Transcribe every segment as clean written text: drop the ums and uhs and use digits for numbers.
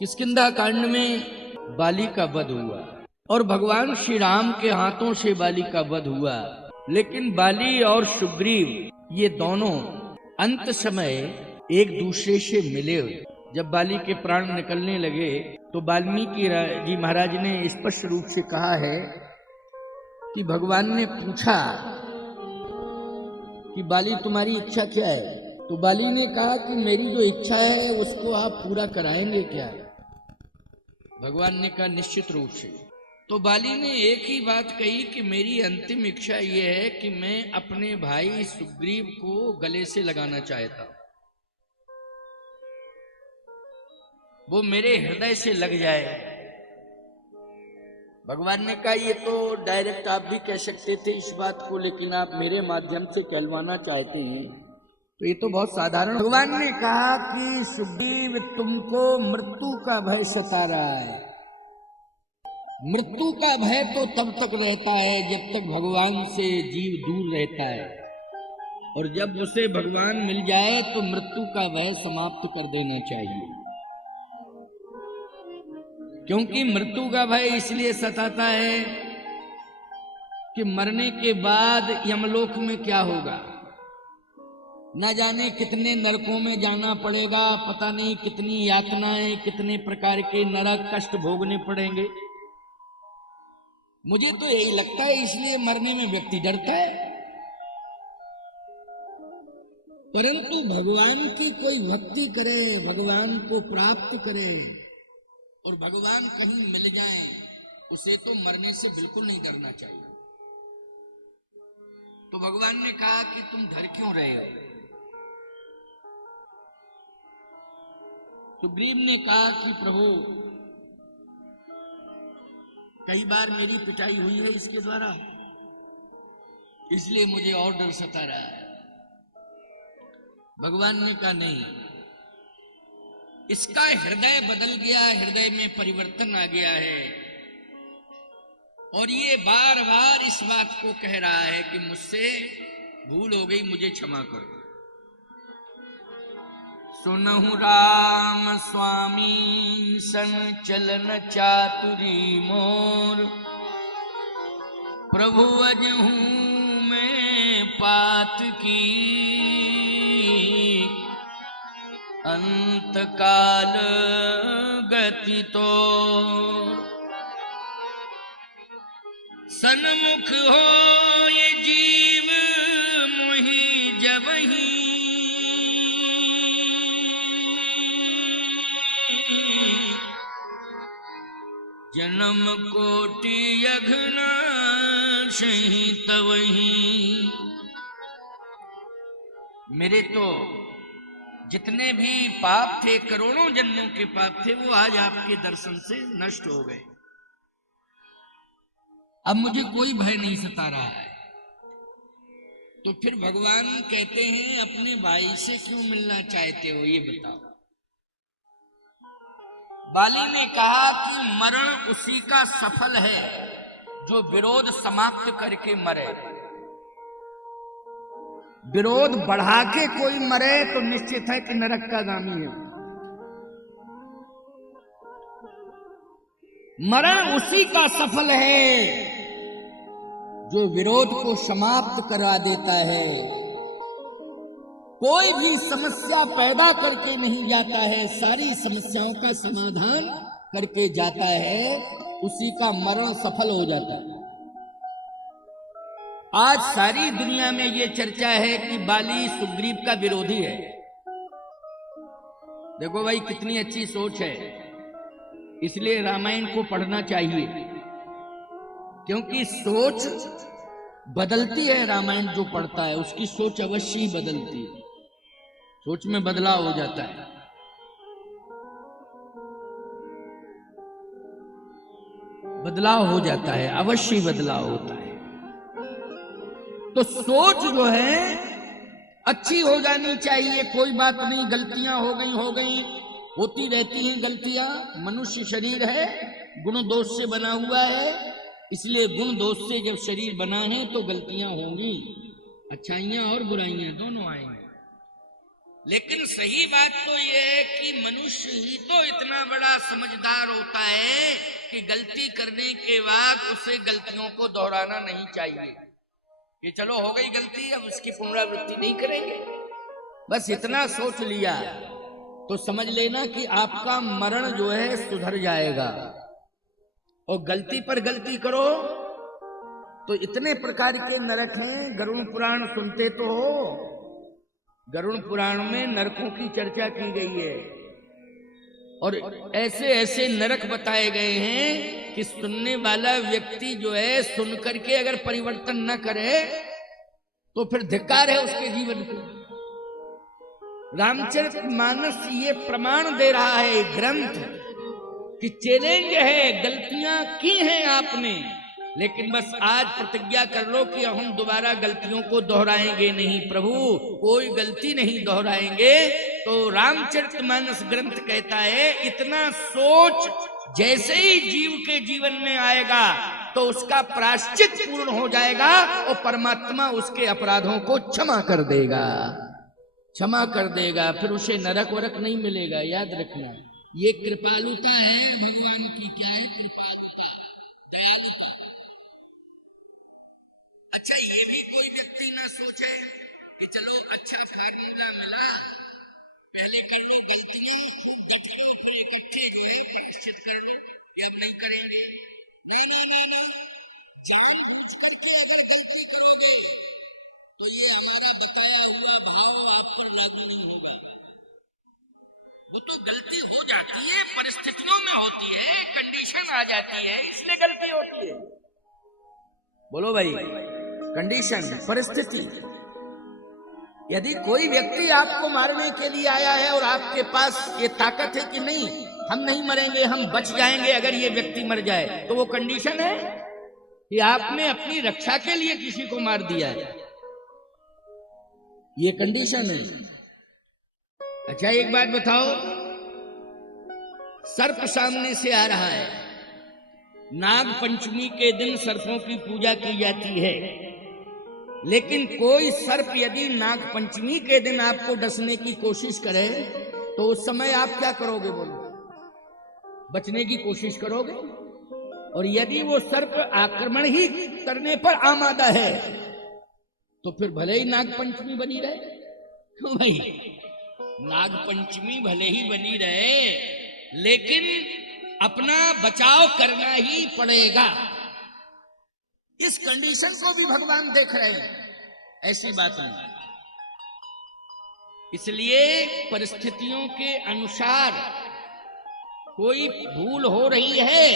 किष्किंधा कांड में बाली का वध हुआ और भगवान श्री राम के हाथों से बाली का वध हुआ। लेकिन बाली और सुग्रीव ये दोनों अंत समय एक दूसरे से मिले हुए। जब बाली के प्राण निकलने लगे तो वाल्मीकि जी महाराज ने स्पष्ट रूप से कहा है कि भगवान ने पूछा कि बाली तुम्हारी इच्छा क्या है? तो बाली ने कहा कि मेरी जो इच्छा है उसको आप पूरा कराएंगे क्या? भगवान ने कहा निश्चित रूप से। तो बाली ने एक ही बात कही कि मेरी अंतिम इच्छा यह है कि मैं अपने भाई सुग्रीव को गले से लगाना चाहता, वो मेरे हृदय से लग जाए। भगवान ने कहा ये तो डायरेक्ट आप भी कह सकते थे इस बात को, लेकिन आप मेरे माध्यम से कहलवाना चाहते हैं तो ये तो बहुत साधारण। भगवान ने कहा कि सुग्रीव तुमको मृत्यु का भय सता रहा है। मृत्यु का भय तो तब तक रहता है जब तक भगवान से जीव दूर रहता है, और जब उसे भगवान मिल जाए तो मृत्यु का भय समाप्त कर देना चाहिए। क्योंकि मृत्यु का भय इसलिए सताता है कि मरने के बाद यमलोक में क्या होगा, न जाने कितने नरकों में जाना पड़ेगा, पता नहीं कितनी यातनाएं, कितने प्रकार के नरक कष्ट भोगने पड़ेंगे। मुझे तो यही लगता है इसलिए मरने में व्यक्ति डरता है। परंतु भगवान की कोई भक्ति करे, भगवान को प्राप्त करे और भगवान कहीं मिल जाए, उसे तो मरने से बिल्कुल नहीं डरना चाहिए। तो भगवान ने कहा कि तुम डर क्यों रहे हो? सुग्रीव ने कहा कि प्रभु कई बार मेरी पिटाई हुई है इसके द्वारा, इसलिए मुझे और डर सता रहा है। भगवान ने कहा नहीं, इसका हृदय बदल गया, हृदय में परिवर्तन आ गया है और ये बार बार इस बात को कह रहा है कि मुझसे भूल हो गई, मुझे क्षमा करो। सुनहु राम स्वामी संचलन चातुरी मोर, प्रभु अजहू में पात की, अंत काल गति तो सन्मुख हो ये जीव मोहि जबहि, जन्म कोटि अघनाशहि तवहि। मेरे तो जितने भी पाप थे, करोड़ों जन्मों के पाप थे, वो आज आपके दर्शन से नष्ट हो गए। अब मुझे कोई भय नहीं सता रहा है। तो फिर भगवान कहते हैं अपने भाई से क्यों मिलना चाहते हो ये बताओ। बाली ने कहा कि मरण उसी का सफल है जो विरोध समाप्त करके मरे। विरोध बढ़ा के कोई मरे तो निश्चित है कि नरक का गामी है। मरण उसी का सफल है जो विरोध को समाप्त करा देता है। कोई भी समस्या पैदा करके नहीं जाता है, सारी समस्याओं का समाधान करके जाता है, उसी का मरण सफल हो जाता है। आज सारी दुनिया में ये चर्चा है कि बाली सुग्रीव का विरोधी है। देखो भाई कितनी अच्छी सोच है, इसलिए रामायण को पढ़ना चाहिए, क्योंकि सोच बदलती है। रामायण जो पढ़ता है उसकी सोच अवश्य ही बदलती है, सोच में बदलाव हो जाता है। बदलाव हो जाता है, अवश्य बदलाव होता है। तो सोच जो है अच्छी हो जानी चाहिए। कोई बात नहीं, गलतियां हो गई, होती रहती हैं गलतियां। मनुष्य शरीर है, गुण दोष से बना हुआ है, इसलिए गुण दोष से जब शरीर बना है तो गलतियां होंगी, अच्छाइयां और बुराइयां दोनों आएंगी। लेकिन सही बात तो यह है कि मनुष्य ही तो इतना बड़ा समझदार होता है कि गलती करने के बाद उसे गलतियों को दोहराना नहीं चाहिए कि चलो हो गई गलती, अब उसकी पुनरावृत्ति नहीं करेंगे। बस इतना सोच लिया तो समझ लेना कि आपका मरण जो है सुधर जाएगा। और गलती पर गलती करो तो इतने प्रकार के नरक हैं। गरुड़ पुराण सुनते तो हो, गरुड़ पुराण में नरकों की चर्चा की गई है और ऐसे ऐसे नरक बताए गए हैं कि सुनने वाला व्यक्ति जो है सुन करके अगर परिवर्तन न करे तो फिर धिक्कार है उसके जीवन को। रामचरितमानस ये प्रमाण दे रहा है ग्रंथ कि चैलेंज है, गलतियां की हैं आपने, लेकिन बस आज प्रतिज्ञा कर लो कि हम दोबारा गलतियों को दोहराएंगे नहीं। प्रभु कोई गलती नहीं दोहराएंगे। तो रामचरितमानस ग्रंथ कहता है इतना सोच जैसे ही जीव के जीवन में आएगा तो उसका प्रायश्चित पूर्ण हो जाएगा और परमात्मा उसके अपराधों को क्षमा कर देगा, क्षमा कर देगा। फिर उसे नरक वरक नहीं मिलेगा। याद रखना, ये कृपालुता है भगवान की। क्या है? कृपालुता, दयालुता। अच्छा, ये भी कोई व्यक्ति ना सोचे कि चलो अच्छा फार्मूला मिला, पहले कर लो गलती, फिर इकट्ठे जो है प्रायश्चित कर लो, ये अब नहीं करेंगे। नहीं नहीं नहीं नहीं, जानबूझ करके अगर गलती करोगे तो ये हमारा बताया हुआ भाव आप पर लागू नहीं होगा। वो तो गलती हो जाती है, परिस्थितियों में होती है, कंडीशन आ जाती है, इसलिए गलती होती है। बोलो भाई, कंडीशन, परिस्थिति। यदि कोई व्यक्ति आपको मारने के लिए आया है और आपके पास ये ताकत है कि नहीं हम नहीं मरेंगे, हम बच जाएंगे अगर ये व्यक्ति मर जाए, तो वो कंडीशन है कि आपने अपनी रक्षा के लिए किसी को मार दिया है, ये कंडीशन है। अच्छा, एक बात बताओ, सर्प सामने से आ रहा है, नाग पंचमी के दिन सर्पों की पूजा की जाती है, लेकिन कोई सर्प यदि नाग पंचमी के दिन आपको डसने की कोशिश करे तो उस समय आप क्या करोगे? बोलो, बचने की कोशिश करोगे। और यदि वो सर्प आक्रमण ही करने पर आमादा है तो फिर भले ही नाग पंचमी बनी रहे। क्यों भाई? नाग पंचमी भले ही बनी रहे, लेकिन अपना बचाव करना ही पड़ेगा। इस कंडीशन को भी भगवान देख रहे हैं, ऐसी बात नहीं। इसलिए परिस्थितियों के अनुसार कोई भूल हो रही है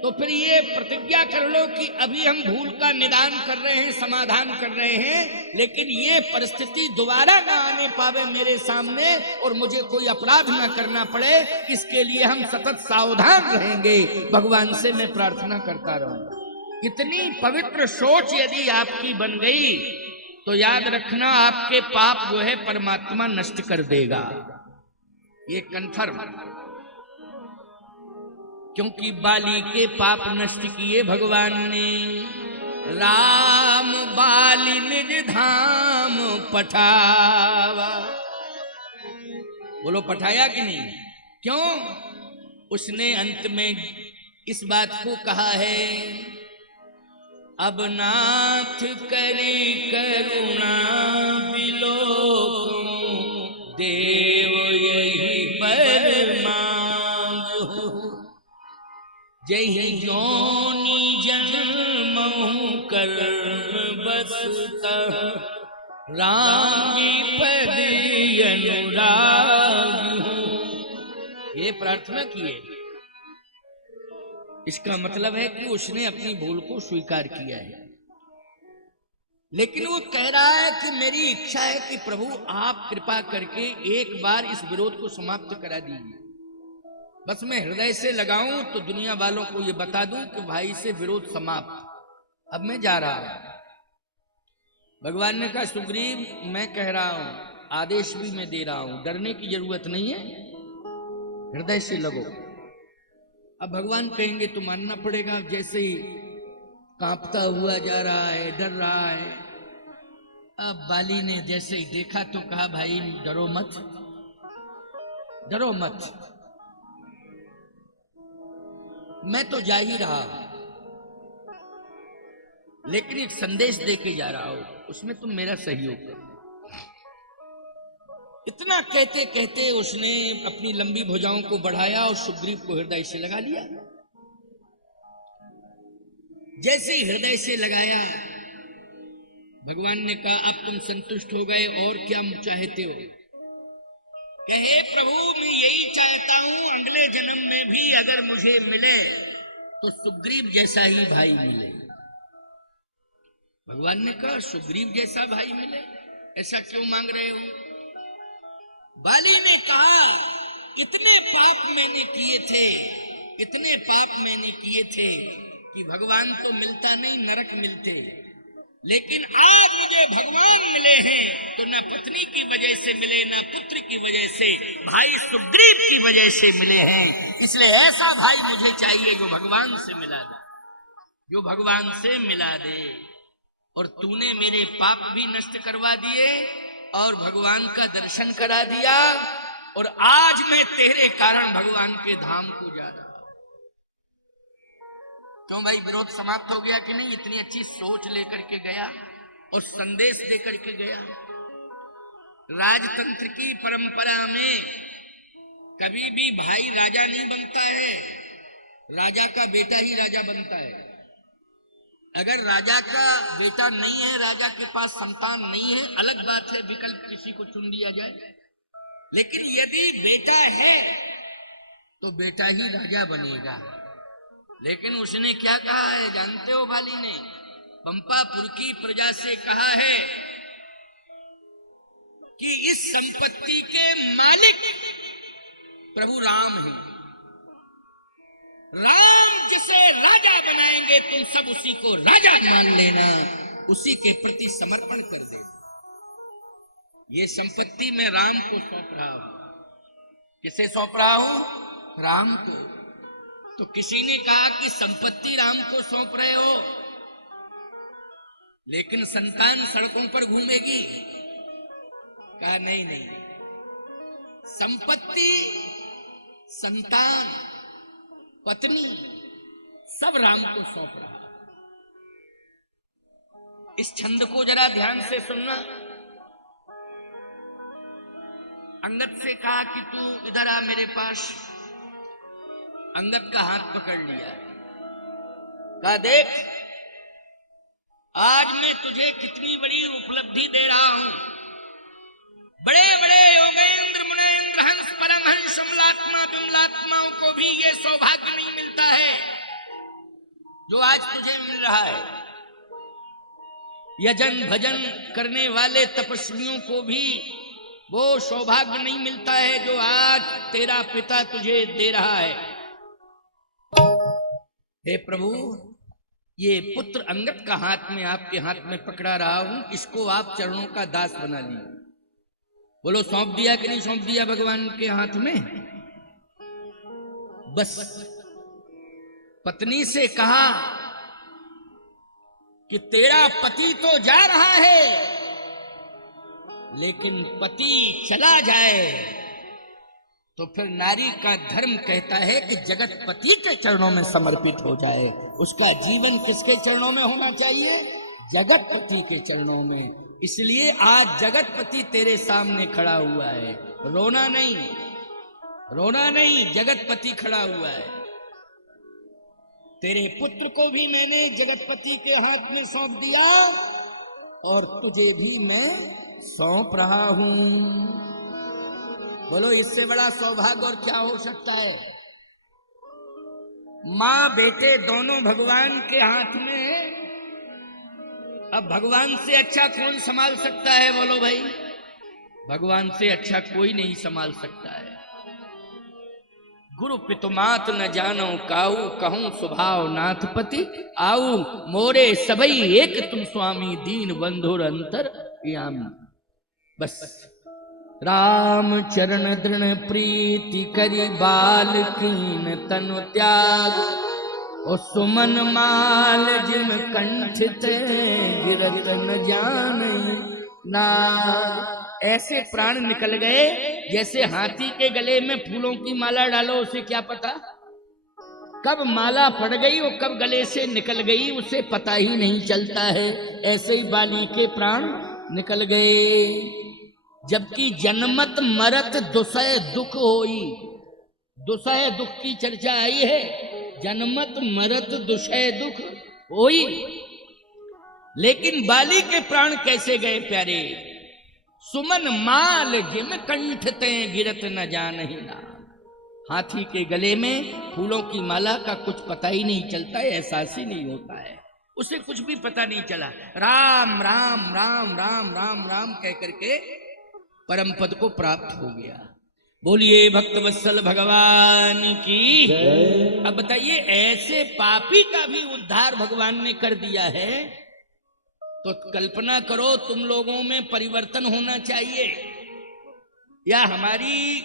तो फिर ये प्रतिज्ञा कर लो कि अभी हम भूल का निदान कर रहे हैं, समाधान कर रहे हैं, लेकिन ये परिस्थिति दोबारा ना आने पावे मेरे सामने और मुझे कोई अपराध ना करना पड़े, इसके लिए हम सतत सावधान रहेंगे। भगवान से मैं प्रार्थना करता रहूंगा। इतनी पवित्र सोच यदि आपकी बन गई तो याद रखना, आपके पाप जो है परमात्मा नष्ट कर देगा, ये कन्फर्म। क्योंकि बाली के पाप नष्ट किए भगवान ने, राम बाली निज धाम पठावा। बोलो, पठाया कि नहीं? क्यों? उसने अंत में इस बात को कहा है, अब नाथ करे करुणा बिलोक, देव यही पर मांगो, जय जोनि जन्महु कर्म बसता, राम पद अनुराग हूं। ये प्रार्थना की है। इसका मतलब है कि उसने अपनी भूल को स्वीकार किया है, लेकिन वो कह रहा है कि मेरी इच्छा है कि प्रभु आप कृपा करके एक बार इस विरोध को समाप्त करा दीजिए। बस मैं हृदय से लगाऊं तो दुनिया वालों को ये बता दूं कि भाई से विरोध समाप्त, अब मैं जा रहा हूं। भगवान ने कहा, सुग्रीव मैं कह रहा हूं, आदेश भी मैं दे रहा हूं, डरने की जरूरत नहीं है, हृदय से लगो। अब भगवान कहेंगे तो मानना पड़ेगा। जैसे ही कांपता हुआ जा रहा है, डर रहा है, अब बाली ने जैसे ही देखा तो कहा, भाई डरो मत, डरो मत, मैं तो जा ही रहा हूं, लेकिन एक संदेश देके जा रहा हूं, उसमें तुम मेरा सहयोग करो। इतना कहते कहते उसने अपनी लंबी भुजाओं को बढ़ाया और सुग्रीव को हृदय से लगा लिया। जैसे ही हृदय से लगाया, भगवान ने कहा, अब तुम संतुष्ट हो गए, और क्या चाहते हो? कहे, प्रभु मैं यही चाहता हूं, अगले जन्म में भी अगर मुझे मिले तो सुग्रीव जैसा ही भाई मिले। भगवान ने कहा, सुग्रीव जैसा भाई मिले, ऐसा क्यों मांग रहे हो? बाली ने कहा, इतने पाप मैंने किए थे, इतने पाप मैंने किए थे कि भगवान तो मिलता नहीं, नरक मिलते, लेकिन आज मुझे भगवान मिले हैं तो न पत्नी की वजह से मिले, न पुत्र की वजह से, भाई सुग्रीव की वजह से मिले हैं। इसलिए ऐसा भाई मुझे चाहिए जो भगवान से मिला दे, जो भगवान से मिला दे। और तूने मेरे पाप भी नष्ट करवा दिए और भगवान का दर्शन करा दिया, और आज मैं तेरे कारण भगवान के धाम को जा रहा हूं। क्यों भाई, विरोध समाप्त हो गया कि नहीं? इतनी अच्छी सोच लेकर के गया और संदेश देकर के गया। राजतंत्र की परंपरा में कभी भी भाई राजा नहीं बनता है, राजा का बेटा ही राजा बनता है। अगर राजा का बेटा नहीं है, राजा के पास संतान नहीं है, अलग बात है, विकल्प किसी को चुन लिया जाए, लेकिन यदि बेटा है तो बेटा ही राजा बनेगा। लेकिन उसने क्या कहा है जानते हो? बाली ने पंपापुर की प्रजा से कहा है कि इस संपत्ति के मालिक प्रभु राम हैं, राम जिसे राजा बनाएंगे तुम सब उसी को राजा मान लेना, उसी के प्रति समर्पण कर देना। ये संपत्ति मैं राम को सौंप रहा हूं। किसे सौंप रहा हूं? राम को। तो किसी ने कहा कि संपत्ति राम को सौंप रहे हो, लेकिन संतान सड़कों पर घूमेगी। कहा नहीं नहीं, संपत्ति, संतान, पत्नी सब राम को सौंप रहा। इस छंद को जरा ध्यान से सुनना। अंगद से कहा कि तू इधर आ मेरे पास। अंगद का हाथ पकड़ लिया, कहा देख आज मैं तुझे कितनी बड़ी उपलब्धि दे रहा हूं। बड़े बड़े योगेंद्र मुनेंद्र हंस परमहंस समलात्मा विमलात्माओं को भी ये सौभाग्य नहीं मिलता है जो आज तुझे मिल रहा है। यजन भजन करने वाले तपस्वियों को भी वो सौभाग्य नहीं मिलता है जो आज तेरा पिता तुझे दे रहा है। हे प्रभु, ये पुत्र अंगद का हाथ में आपके हाथ में पकड़ा रहा हूं, इसको आप चरणों का दास बना लीजिए। बोलो सौंप दिया कि नहीं सौंप दिया भगवान के हाथ में? बस पत्नी से कहा कि तेरा पति तो जा रहा है, लेकिन पति चला जाए तो फिर नारी का धर्म कहता है कि जगतपति के चरणों में समर्पित हो जाए। उसका जीवन किसके चरणों में होना चाहिए? जगतपति के चरणों में। इसलिए आज जगतपति तेरे सामने खड़ा हुआ है। रोना नहीं, रोना नहीं, जगतपति खड़ा हुआ है। तेरे पुत्र को भी मैंने जगतपति के हाथ में सौंप दिया और तुझे भी मैं सौंप रहा हूं। बोलो इससे बड़ा सौभाग्य और क्या हो सकता है? माँ बेटे दोनों भगवान के हाथ में। अब भगवान से अच्छा कौन संभाल सकता है? बोलो भाई, भगवान से अच्छा कोई नहीं संभाल सकता है। गुरु पितुमात न जानो काऊ, कहूं स्वभाव नाथपति आऊ, मोरे सबई एक तुम स्वामी, दीन बंधुर अंतर यामी। बस राम चरण दृढ़ प्रीति करी, बाल कीन तनु त्याग, ओ सुमन माल जिम कंठ ते गिरत न जाने, नाग। ऐसे प्राण निकल गए जैसे हाथी के गले में फूलों की माला डालो, उसे क्या पता कब माला पड़ गई और कब गले से निकल गई, उसे पता ही नहीं चलता है। ऐसे ही बाली के प्राण निकल गए। जबकि जन्मत मरत दुसह दुख होई, दुसह दुख की चर्चा आई है। जन्मत मरत दुसह दुख होई, लेकिन बाली के प्राण कैसे गए प्यारे? सुमन माल जिम कंठ ते गिरत न जानहि नाम। हाथी के गले में फूलों की माला का कुछ पता ही नहीं चलता है, एहसास ही नहीं होता है, उसे कुछ भी पता नहीं चला। राम राम राम राम राम राम कह करके परम पद को प्राप्त हो गया। बोलिए भक्तवत्सल भगवान की। अब बताइए, ऐसे पापी का भी उद्धार भगवान ने कर दिया है, तो कल्पना करो तुम लोगों में परिवर्तन होना चाहिए। या हमारी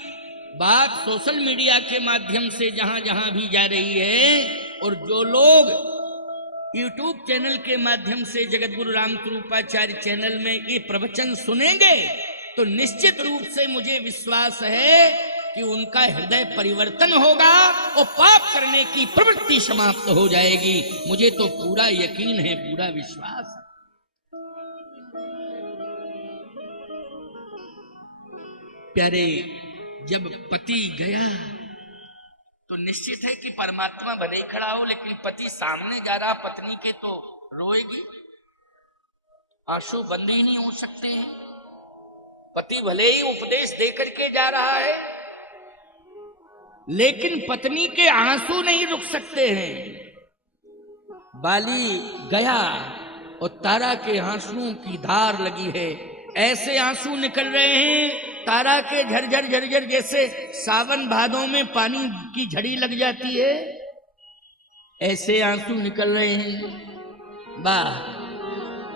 बात सोशल मीडिया के माध्यम से जहां जहां भी जा रही है, और जो लोग यूट्यूब चैनल के माध्यम से जगतगुरु रामस्वरूपाचार्य चैनल में ये प्रवचन सुनेंगे, तो निश्चित रूप से मुझे विश्वास है कि उनका हृदय परिवर्तन होगा और पाप करने की प्रवृत्ति समाप्त हो जाएगी। मुझे तो पूरा यकीन है, पूरा विश्वास है। प्यारे, जब पति गया तो निश्चित है कि परमात्मा भले ही खड़ा हो, लेकिन पति सामने जा रहा, पत्नी के तो रोएगी, आंसू बंद ही नहीं हो सकते हैं। पति भले ही उपदेश दे करके जा रहा है, लेकिन पत्नी के आंसू नहीं रुक सकते हैं। बाली गया और तारा के आंसुओं की धार लगी है, ऐसे आंसू निकल रहे हैं तारा के झरझर झरझर, जैसे सावन भादों में पानी की झड़ी लग जाती है, ऐसे आंसू निकल रहे हैं। वाह,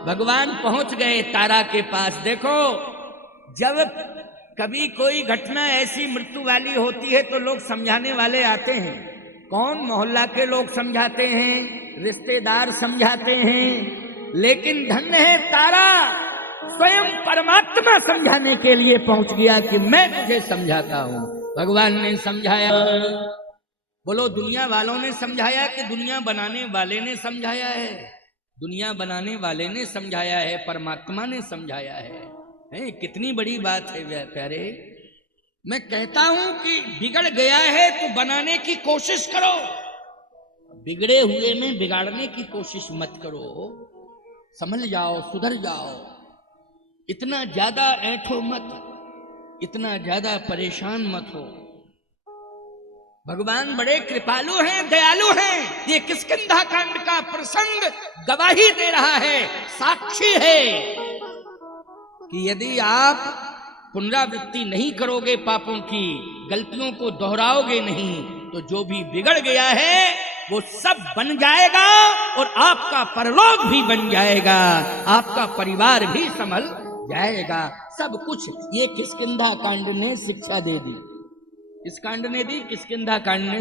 भगवान पहुंच गए तारा के पास। देखो, जब कभी कोई घटना ऐसी मृत्यु वाली होती है तो लोग समझाने वाले आते हैं। कौन? मोहल्ला के लोग समझाते हैं, रिश्तेदार समझाते हैं, लेकिन धन्य है तारा, स्वयं परमात्मा समझाने के लिए पहुंच गया कि मैं तुझे समझाता हूं। भगवान ने समझाया। बोलो, दुनिया वालों ने समझाया कि दुनिया बनाने वाले ने समझाया है? दुनिया बनाने वाले ने समझाया है, परमात्मा ने समझाया है। कितनी बड़ी बात है प्यारे। मैं कहता हूं कि बिगड़ गया है तो बनाने की कोशिश करो, बिगड़े हुए में बिगाड़ने की कोशिश मत करो। संभल जाओ, सुधर जाओ, इतना ज्यादा ऐंठो मत, इतना ज्यादा परेशान मत हो। भगवान बड़े कृपालु हैं, दयालु हैं। ये किष्किंधा कांड का प्रसंग गवाही दे रहा है, साक्षी है कि यदि आप पुनरावृत्ति नहीं करोगे पापों की, गलतियों को दोहराओगे नहीं, तो जो भी बिगड़ गया है वो सब बन जाएगा और आपका परलोक भी बन जाएगा, आपका परिवार भी संभल जाएगा। सब कुछ ये किष्किंधा कांड ने शिक्षा दे दी। इस कांड ने दी, किष्किंधा कांड ने